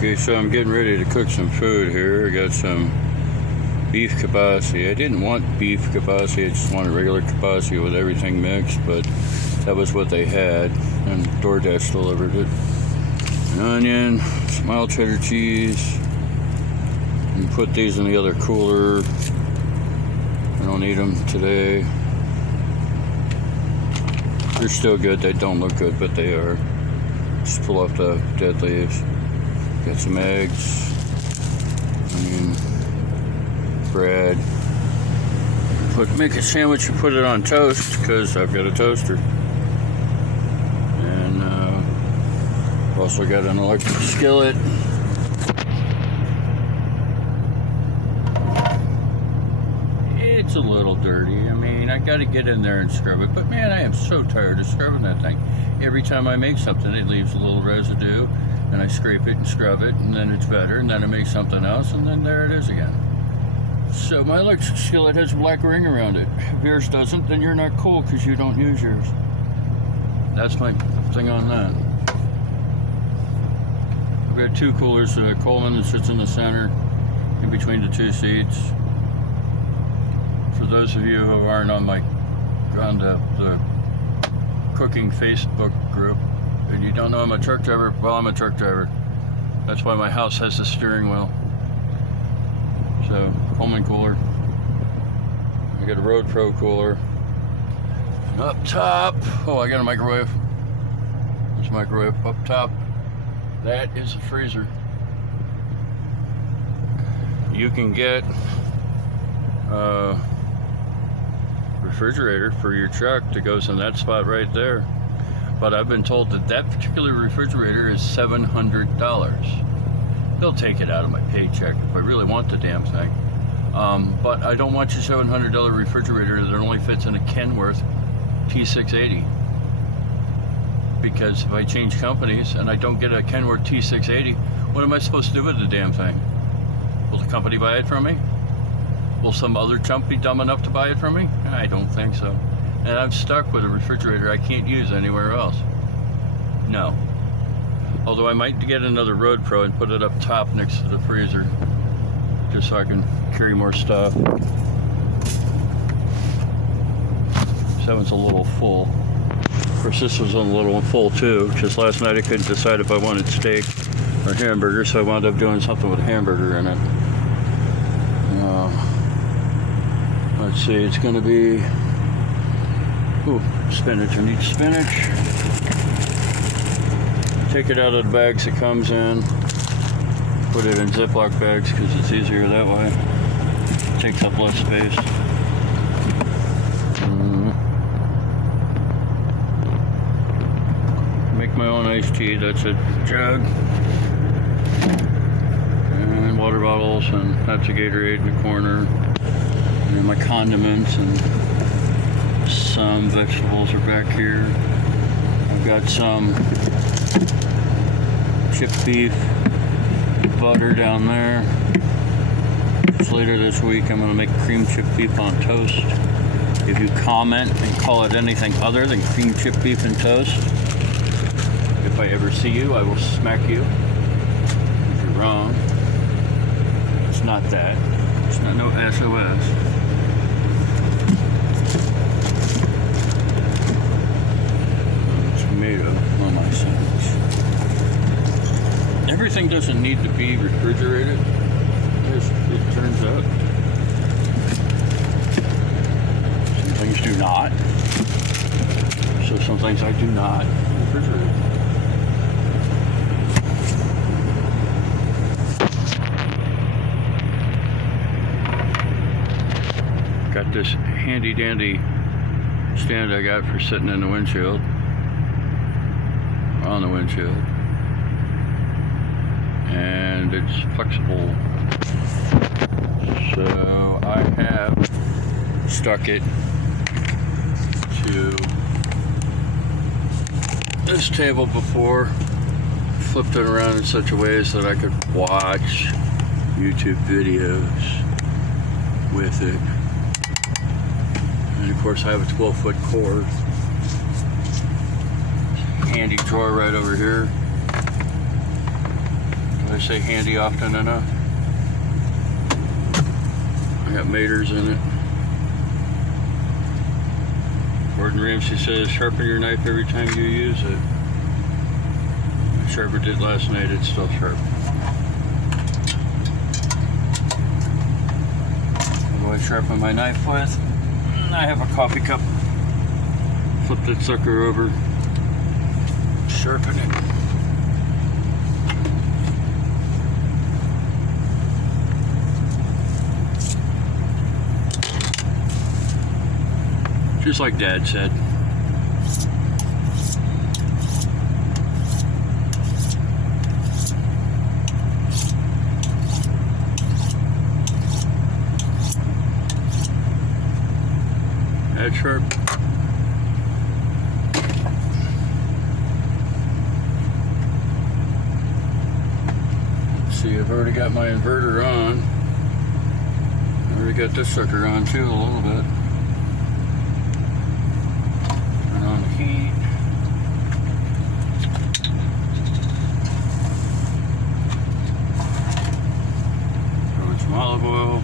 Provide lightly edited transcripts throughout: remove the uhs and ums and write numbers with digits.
Okay, so I'm getting ready to cook some food here. I got some beef kibasi. I didn't want beef kibasi, I just wanted regular kibasi with everything mixed, but that was what they had, and DoorDash delivered it. An onion, some mild cheddar cheese, and put these in the other cooler. I don't need them today. They're still good. They don't look good, but they are. Just pull off the dead leaves. Got some eggs, onion, bread. Make a sandwich and put it on toast because I've got a toaster. And I've also got an electric skillet. It's a little dirty. I mean, I got to get in there and scrub it. But man, I am so tired of scrubbing that thing. Every time I make something, it leaves a little residue. And I scrape it and scrub it, and then it's better. And then I make something else, and then there it is again. So my electric skillet has a black ring around it. If yours doesn't, then you're not cool because you don't use yours. That's my thing on that. I've got two coolers. A Coleman that sits in the center, in between the two seats. For those of you who aren't on the cooking Facebook group, and you don't know I'm a truck driver, well, I'm a truck driver. That's why my house has a steering wheel. So, Coleman cooler. I got a Road Pro cooler. And up top, oh, I got a microwave. There's a microwave up top. That is a freezer. You can get a refrigerator for your truck that goes in that spot right there. But I've been told that that particular refrigerator is $700. They'll take it out of my paycheck if I really want the damn thing. But I don't want your $700 refrigerator that only fits in a Kenworth T680. Because if I change companies and I don't get a Kenworth T680, what am I supposed to do with the damn thing? Will the company buy it from me? Will some other chump be dumb enough to buy it from me? I don't think so. And I'm stuck with a refrigerator I can't use anywhere else. No. Although I might get another Road Pro and put it up top next to the freezer, just so I can carry more stuff. That one's a little full. Of course, this was a little full too, because last night I couldn't decide if I wanted steak or hamburger, so I wound up doing something with hamburger in it. Let's see, it's going to be spinach. I need spinach. Take it out of the bags it comes in. Put it in Ziploc bags because it's easier that way. Takes up less space. Make my own iced tea. That's a jug. And water bottles, and that's a Gatorade in the corner. And then my condiments and some vegetables are back here. I've got some chipped beef, butter down there. Just later this week I'm going to make cream chipped beef on toast. If you comment and call it anything other than cream chipped beef and toast, if I ever see you, I will smack you. If you're wrong, it's not that. It's not no SOS. On my sandwich. Everything doesn't need to be refrigerated. It turns out. Some things do not. So some things I do not refrigerate. Got this handy dandy stand I got for sitting in the windshield. On the windshield, and it's flexible, so I have stuck it to this table before, flipped it around in such a way so that I could watch YouTube videos with it, and of course I have a 12-foot cord. Handy drawer right over here. I I say handy often enough. I got maters in it. Gordon Ramsay says sharpen your knife every time you use it. I sharpened it last night, it's still sharp. What do I sharpen my knife with? I have a coffee cup. Flip that sucker over. Sharpen it. Just like Dad said. That's sharp. Let's see, I've already got my inverter on. I already got this sucker on too a little bit. Turn on the heat. Throw in some olive oil.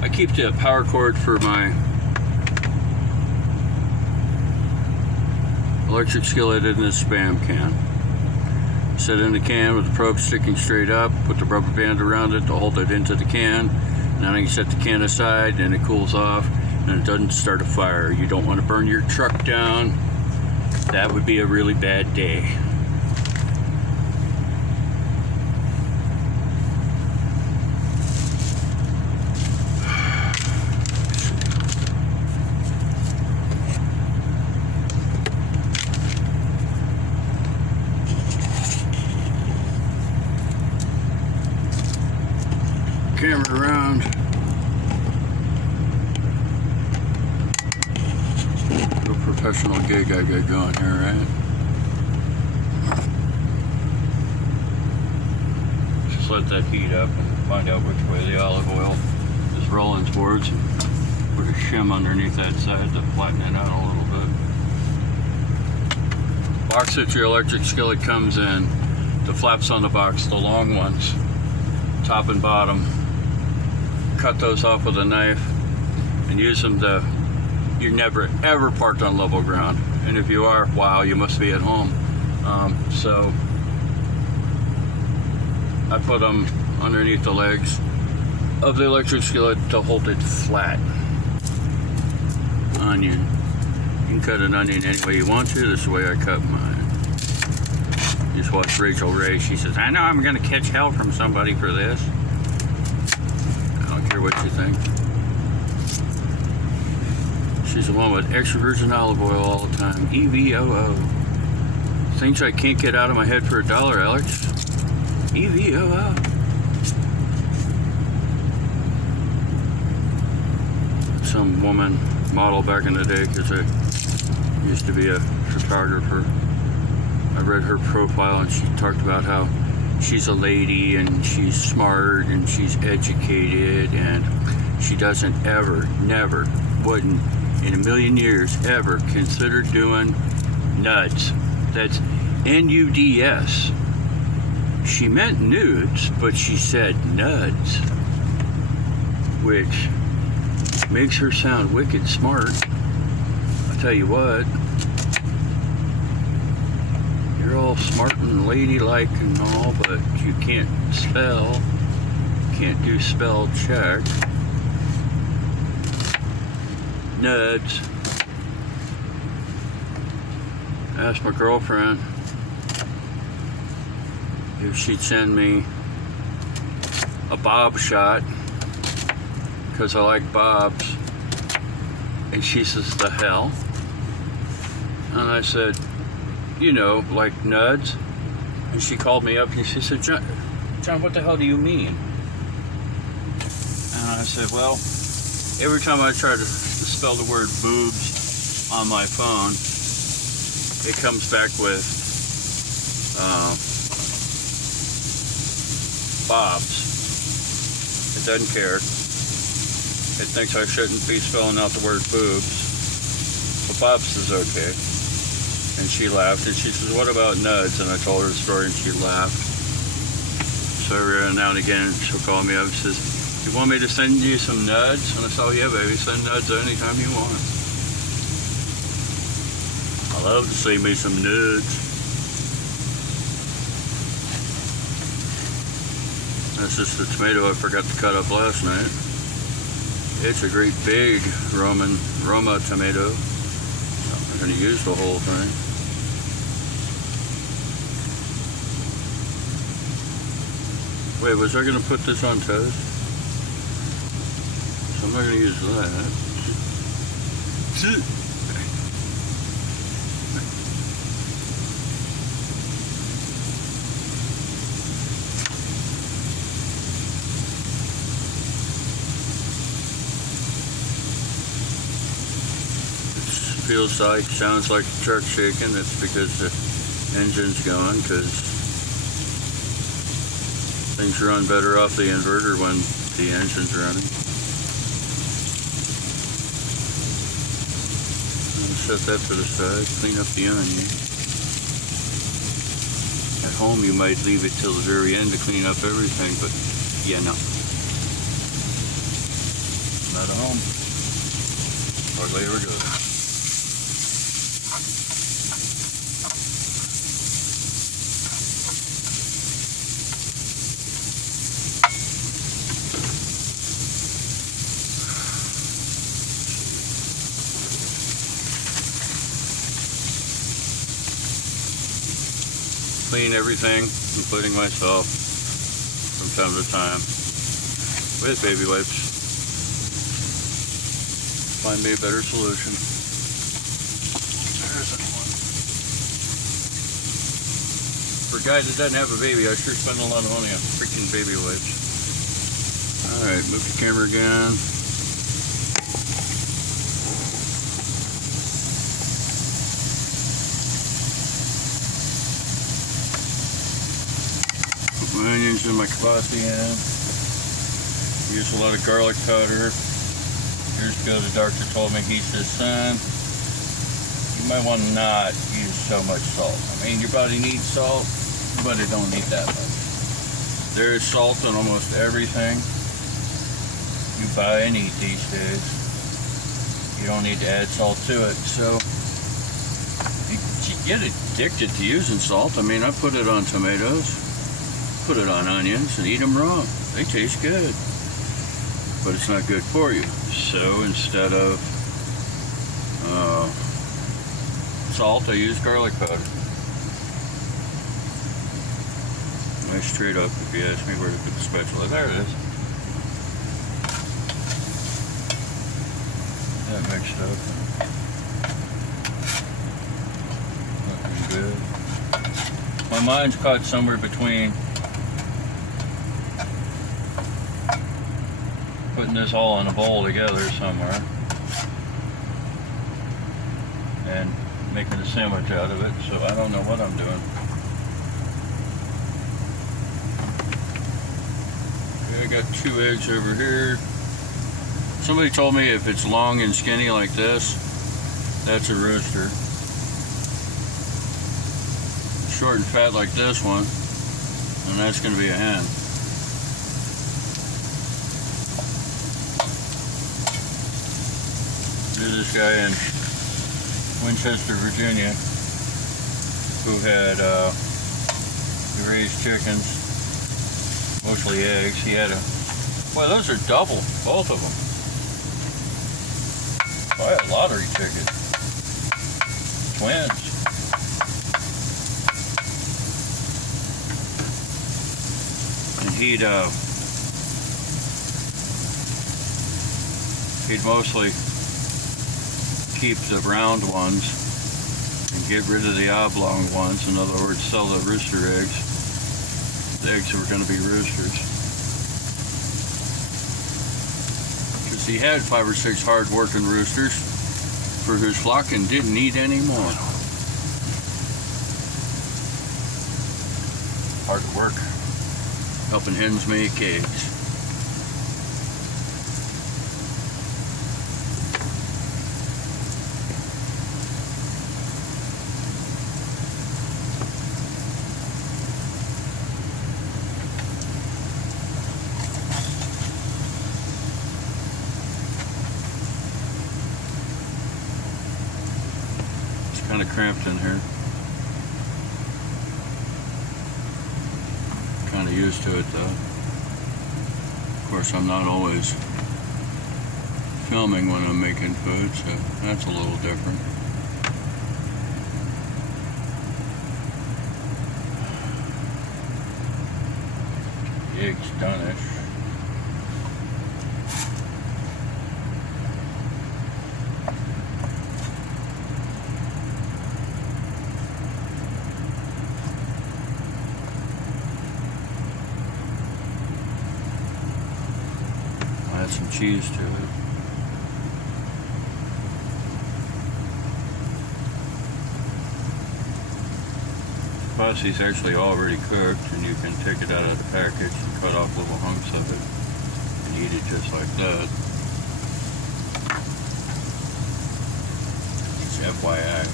I keep the power cord for my electric skillet in this Spam can. Set in the can with the probe sticking straight up, put the rubber band around it to hold it into the can. Now you set the can aside and it cools off and it doesn't start a fire. You don't want to burn your truck down. That would be a really bad day. Camera around. Little professional gig I got going here, right? Just let that heat up and find out which way the olive oil is rolling towards. Put a shim underneath that side to flatten it out a little bit. Box that your electric skillet comes in, the flaps on the box, the long ones, top and bottom. Cut those off with a knife and use them to, you're never ever parked on level ground, and if you are, wow, you must be at home. So I put them underneath the legs of the electric skillet to hold it flat. Onion, you can cut an onion any way you want to. This is the way I cut mine. Just watch Rachel Ray, she says, I know I'm gonna catch hell from somebody for this. What you think. She's the one with extra virgin olive oil all the time. EVOO. Things I can't get out of my head for $1, Alex. EVOO. Some woman model back in the day, because I used to be a photographer. I read her profile and she talked about how she's a lady and she's smart and she's educated and she doesn't ever, never, wouldn't in a million years ever consider doing nudes. That's N-U-D-S. She meant nudes, but she said nuds, which makes her sound wicked smart. I tell you what. You're all smart and ladylike and all, but you can't spell. Can't do spell check. Nuds. Asked my girlfriend if she'd send me a bob shot, because I like bobs. And she says, the hell? And I said, you know, like nuds. And she called me up and she said, John, what the hell do you mean? And I said, well, every time I try to spell the word boobs on my phone, it comes back with bobs. It doesn't care. It thinks I shouldn't be spelling out the word boobs. Pops is okay. And she laughed, and she says, what about nuds? And I told her the story, and she laughed. So every now and again, she'll call me up and says, you want me to send you some nuds? And I said, oh yeah, baby, send nuds anytime you want. I love to see me some nudes. That's just the tomato I forgot to cut up last night. It's a great big Roma tomato. I'm going to use the whole thing. Wait, was I going to put this on toast? So I'm not going to use that. Feels like, sounds like the truck shaking. It's because the engine's going, because things run better off the inverter when the engine's running. I'll set that to the side, clean up the onion. At home you might leave it till the very end to clean up everything, but yeah, no. Not at home. Hardly ever do. Clean everything, including myself, from time to time, with baby wipes. Find me a better solution. There's that one. For a guy that doesn't have a baby, I sure spend a lot of money on freaking baby wipes. Alright, move the camera again. Onions in my kibasi in. Use a lot of garlic powder. Years ago the doctor told me, he says, son, you might want to not use so much salt. I mean, your body needs salt, but it don't need that much. There is salt in almost everything you buy and eat these days. You don't need to add salt to it. So you get addicted to using salt. I mean, I put it on tomatoes. Put it on onions and eat them raw. They taste good, but it's not good for you. So instead of salt, I use garlic powder. Nice straight up, if you ask me where to put the spatula. There it is. That mixed up. Looking good. My mind's caught somewhere between putting this all in a bowl together somewhere and making a sandwich out of it, so I don't know what I'm doing. Okay, I got 2 eggs over here. Somebody told me if it's long and skinny like this, that's a rooster. Short and fat like this one, and that's going to be a hen. There's this guy in Winchester, Virginia, who had he raised chickens, mostly eggs. He had well, those are double, both of them. Buy a lottery ticket. Twins. And he'd mostly keep the round ones and get rid of the oblong ones. In other words, sell the rooster eggs. The eggs were going to be roosters. Because he had 5 or 6 hard-working roosters for his flock and didn't need any more. Hard to work, helping hens make eggs. kind of cramped in here. Kind of used to it though. Of course, I'm not always filming when I'm making food, so that's a little different. The egg's done-ish. Add some cheese to it. Passy's actually already cooked, and you can take it out of the package and cut off little hunks of it and eat it just like that. It's FYI.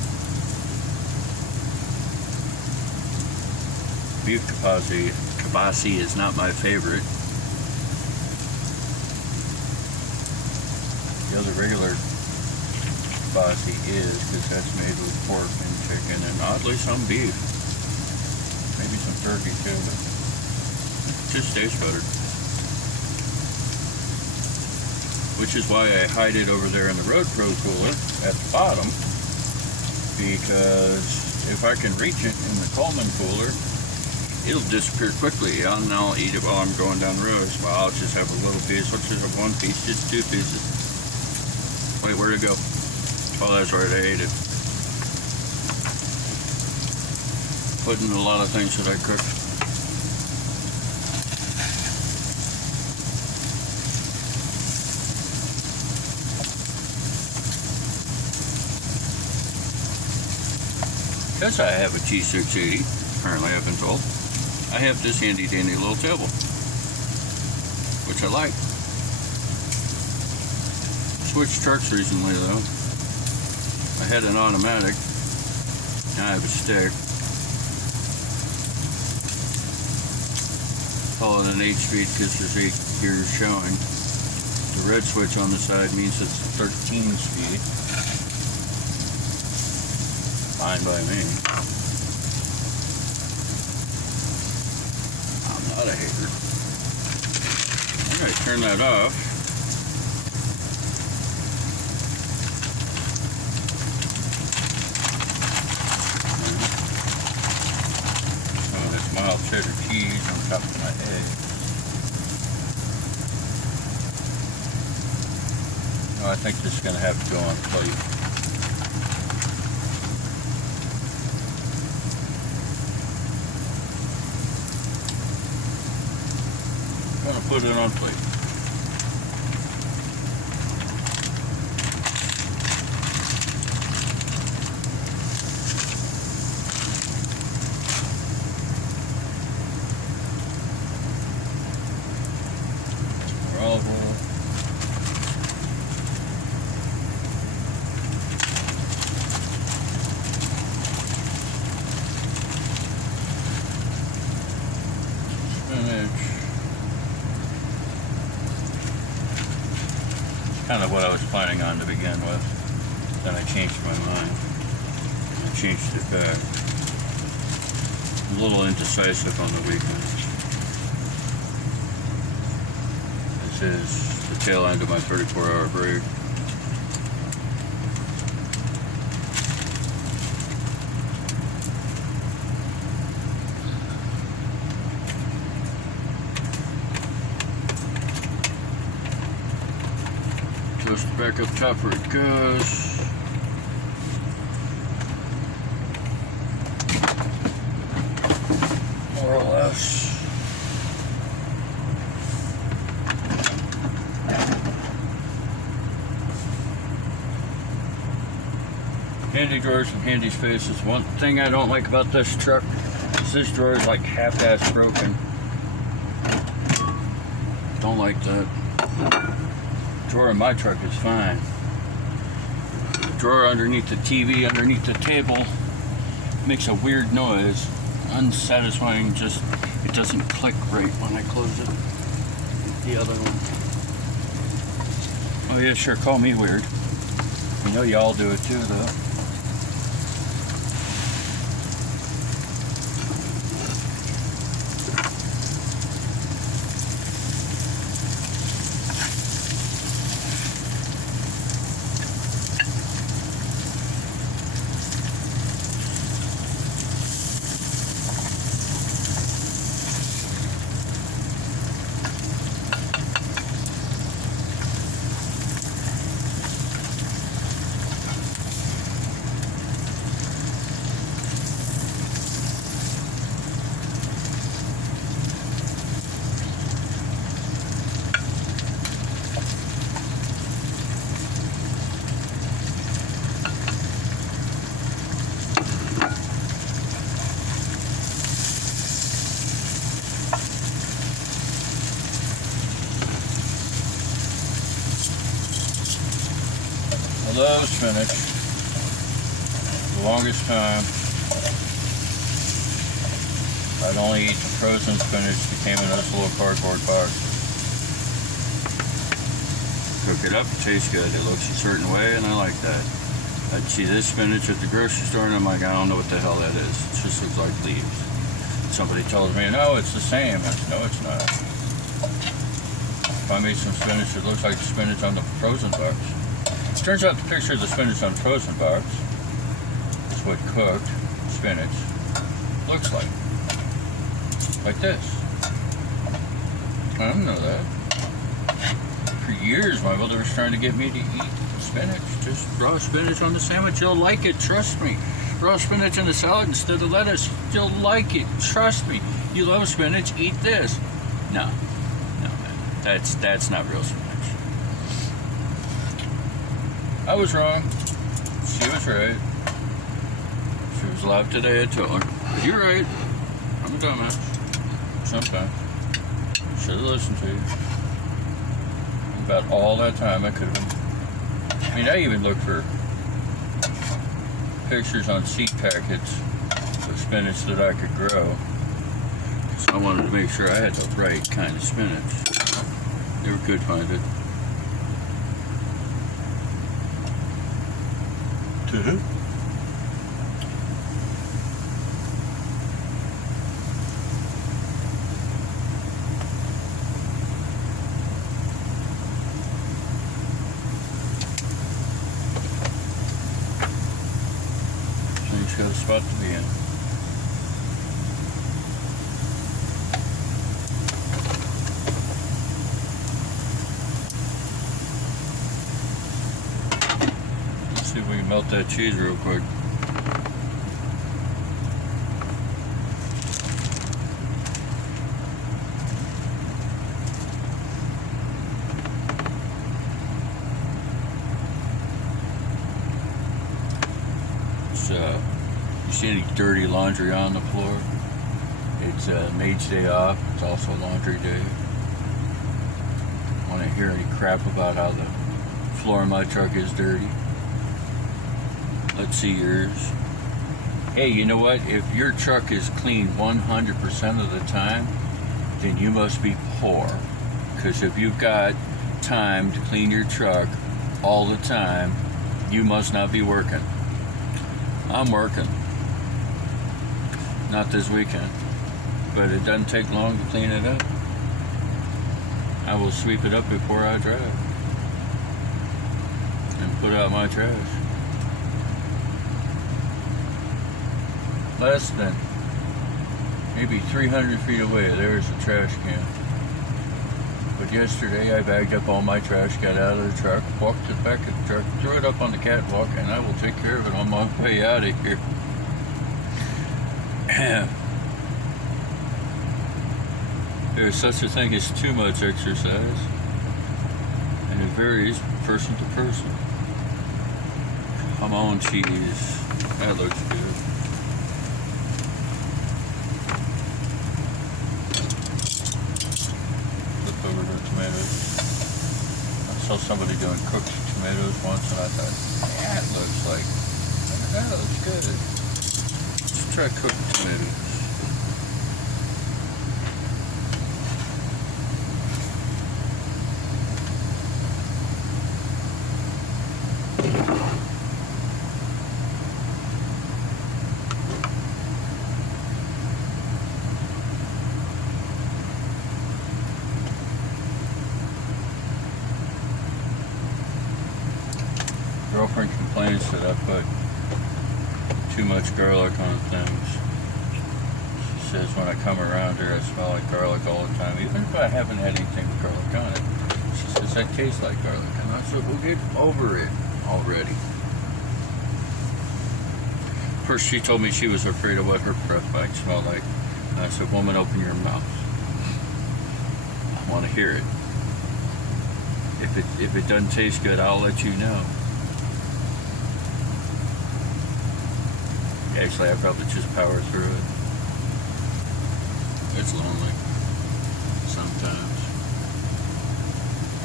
Beef kibasi is not my favorite. The other regular kibasi is, because that's made with pork and chicken and oddly some beef. Maybe some turkey too, but it just tastes better. Which is why I hide it over there in the Road Pro cooler at the bottom, because if I can reach it in the Coleman cooler, it'll disappear quickly, and I'll eat it while I'm going down the road. So I'll just have a little piece. Let's just have one piece, just two pieces. Wait, where'd it go? Oh, that's right, I ate it. Putting a lot of things that I cook. Because I have a G680, apparently I've been told, I have this handy dandy little table, which I like. Switched trucks recently though. I had an automatic, now I have a stick. Call it an 8-speed because there's 8 gears showing. The red switch on the side means it's 13-speed. Fine by me. I'm not a hater. I'm going to turn that off. Mild cheddar cheese on top of my egg. Oh, I think this is going to have to go on the plate. I'm going to put it on plate. Olive oil. Spinach. It's kind of what I was planning on to begin with. Then I changed my mind. I changed it back. I'm a little indecisive on the weekends. Is the tail end of my 34-hour break. Just back up top where it goes. More or less. Handy drawers and handy spaces. One thing I don't like about this truck is this drawer is like half-ass broken. Don't like that. The drawer in my truck is fine. The drawer underneath the TV, underneath the table, makes a weird noise. Unsatisfying, just it doesn't click right when I close it. The other one. Oh yeah, sure, call me weird. I know y'all do it too though. I love spinach. The longest time, I'd only eat the frozen spinach that came in those little cardboard boxes. Cook it up, it tastes good. It looks a certain way, and I like that. I'd see this spinach at the grocery store, and I'm like, I don't know what the hell that is. It just looks like leaves. Somebody told me, no, it's the same. I said, no, it's not. If I made some spinach, it looks like the spinach on the frozen box. It turns out the picture of the spinach on the frozen box is what cooked spinach looks like. Like this. I didn't know that. For years, my mother was trying to get me to eat spinach. Just raw spinach on the sandwich. You'll like it, trust me. Raw spinach in the salad instead of lettuce. You'll like it, trust me. You love spinach, eat this. No, man. That's not real spinach. I was wrong. She was right. She was alive today, I told her. But you're right. I'm a dumbass. Sometimes. Should have listened to you. About all that time I could have. I mean, I even looked for pictures on seed packets of spinach that I could grow. So I wanted to make sure I had the right kind of spinach. Never could find it. Got a spot to be in. Let's see if we can melt that cheese real quick. You see any dirty laundry on the floor? It's maid's day off. It's also laundry day. Want to hear any crap about how the floor in my truck is dirty? Let's see yours. Hey, you know what? If your truck is clean 100% of the time, then you must be poor. Because if you've got time to clean your truck all the time, you must not be working. I'm working. Not this weekend, but it doesn't take long to clean it up. I will sweep it up before I drive and put out my trash. Less than maybe 300 feet away, there's a trash can. But yesterday I bagged up all my trash, got out of the truck, walked to the back of the truck, threw it up on the catwalk, and I will take care of it on my way out of here. There's such a thing as too much exercise, and it varies person to person. Come on, cheese. That looks good. Flip over to tomatoes. I saw somebody doing cooked tomatoes once, and I thought, that looks good. Let's try cooked tomatoes. Girlfriend complains that I put too much garlic on things. She says when I come around here I smell like garlic all the time, even if I haven't had anything with garlic on it. She says that tastes like garlic, and I said, well, get over it already. First she told me she was afraid of what her breath might smell like, and I said, woman, open your mouth. I want to hear it. If it doesn't taste good, I'll let you know. Actually, I probably just power through it. It's lonely sometimes.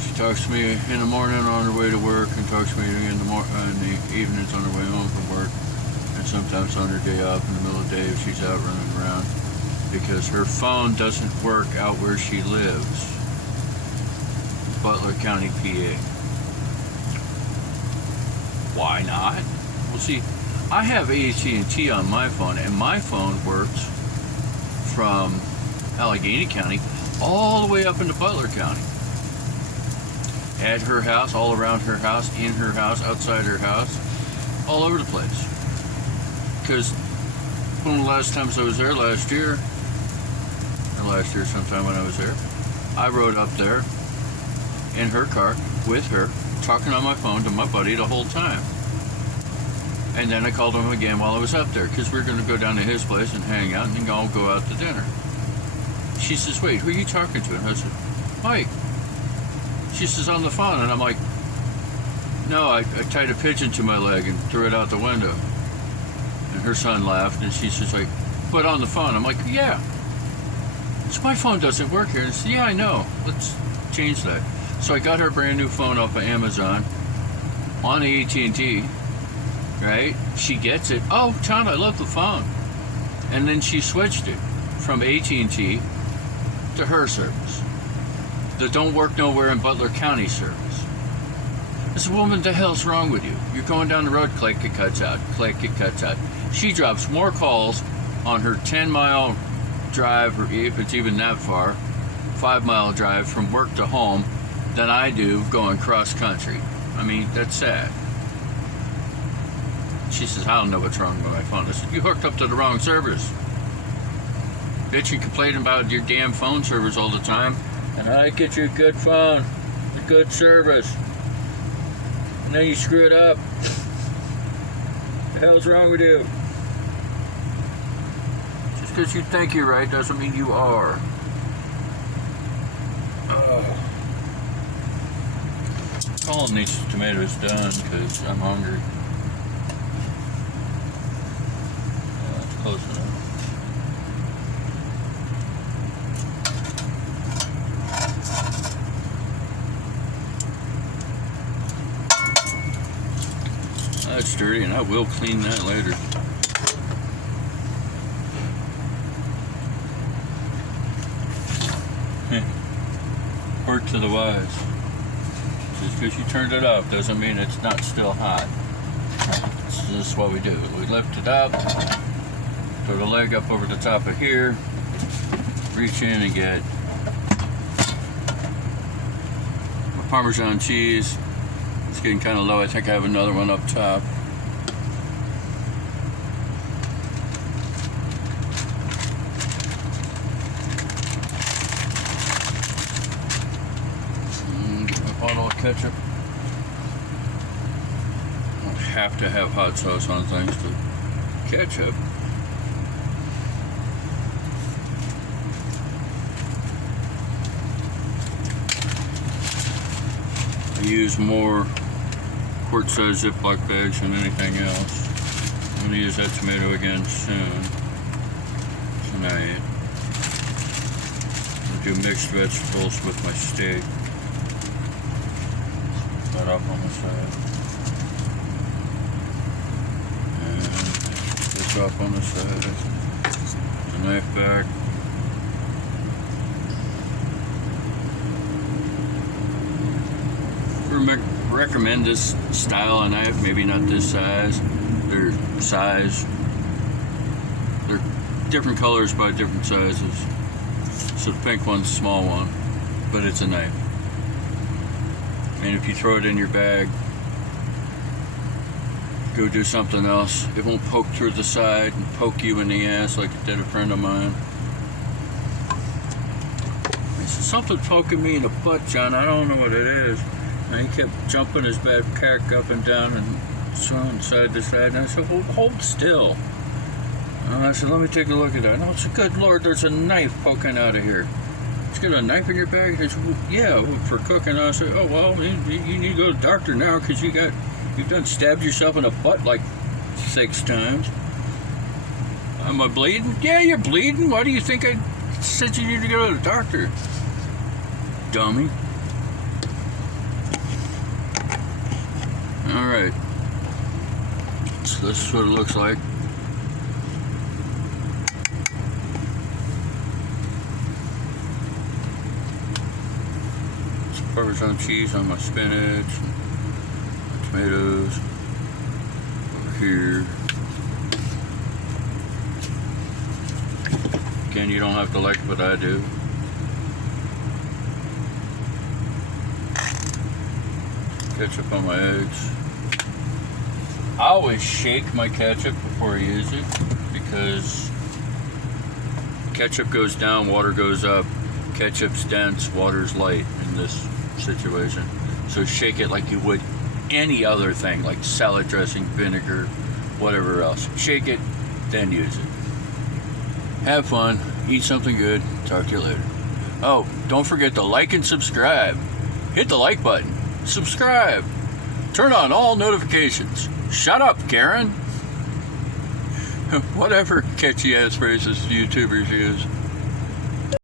She Talks to me in the morning on her way to work, and talks to me in the evenings on her way home from work, and sometimes on her day off in the middle of the day if she's out running around, because her phone doesn't work out where she lives, Butler County, PA. Why not? Well, see, I have AT&T on my phone, and my phone works from Allegheny County all the way up into Butler County. At her house, all around her house, in her house, outside her house, all over the place. Because one of the last times I was there last year, or last year sometime when I was there, I rode up there in her car with her, talking on my phone to my buddy the whole time. And then I called him again while I was up there, because we were going to go down to his place and hang out and then all go out to dinner. She says, wait, who are you talking to? And I said, Mike. She says, on the phone. And I'm like, no, I tied a pigeon to my leg and threw it out the window. And her son laughed, and she says, like, but on the phone. I'm like, yeah. So my phone doesn't work here. And I said, yeah, I know. Let's change that. So I got her a brand new phone off of Amazon on AT&T, right? She gets it. Oh, Tom, I love the phone. And then she switched it from AT&T to her service. The don't work nowhere in Butler County service. I said, woman, the hell's wrong with you? You're going down the road, click, it cuts out, click, it cuts out. She drops more calls on her 10-mile drive, or if it's even that far, 5-mile drive from work to home than I do going cross country. I mean, that's sad. She says, I don't know what's wrong with my phone. I said, you hooked up to the wrong service. Bitch, you complain about your damn phone service all the time. And I get you a good phone, a good service, and then you screw it up. What the hell's wrong with you? Just because you think you're right doesn't mean you are. Calling these tomatoes done because I'm hungry. That's close enough. That's dirty, and I will clean that later. Word to the wise. Just because you turned it up doesn't mean it's not still hot. This is what we do. We lift it up, throw the leg up over the top of here, reach in and get my Parmesan cheese. It's getting kind of low. I think I have another one up top. Get my bottle of ketchup. I don't have to have hot sauce on things, but ketchup. I use more quart-size Ziploc bags than anything else. I'm going to use that tomato again soon. Tonight. I'm going to do mixed vegetables with my steak. That up on the side. And this up on the side. The knife back. Recommend this style of knife, maybe not this size. They're different colors by different sizes. So the pink one's a small one, but it's a knife. And if you throw it in your bag, go do something else, it won't poke through the side and poke you in the ass like it did a friend of mine. He said, something poking me in the butt, John, I don't know what it is. And he kept jumping his back up and down and swinging side to side. And I said, well, hold still. And I said, let me take a look at that. No, it's a good Lord, there's a knife poking out of here. You got a knife in your bag? He said, well, yeah, for cooking. I said, oh, well, you need to go to the doctor now because you've done stabbed yourself in the butt like 6 times. Am I bleeding? Yeah, you're bleeding. Why do you think I said you need to go to the doctor? Dummy. Alright. So this is what it looks like. Some Parmesan cheese on my spinach, my tomatoes over here. Again, you don't have to like it, but I do. Ketchup on my eggs. I always shake my ketchup before I use it because ketchup goes down, water goes up. Ketchup's dense, water's light in this situation. So shake it like you would any other thing, like salad dressing, vinegar, whatever else. Shake it, then use it. Have fun, eat something good, talk to you later. Oh, don't forget to like and subscribe. Hit the like button, subscribe, turn on all notifications. Shut up, Karen. Whatever catchy ass phrases YouTubers use.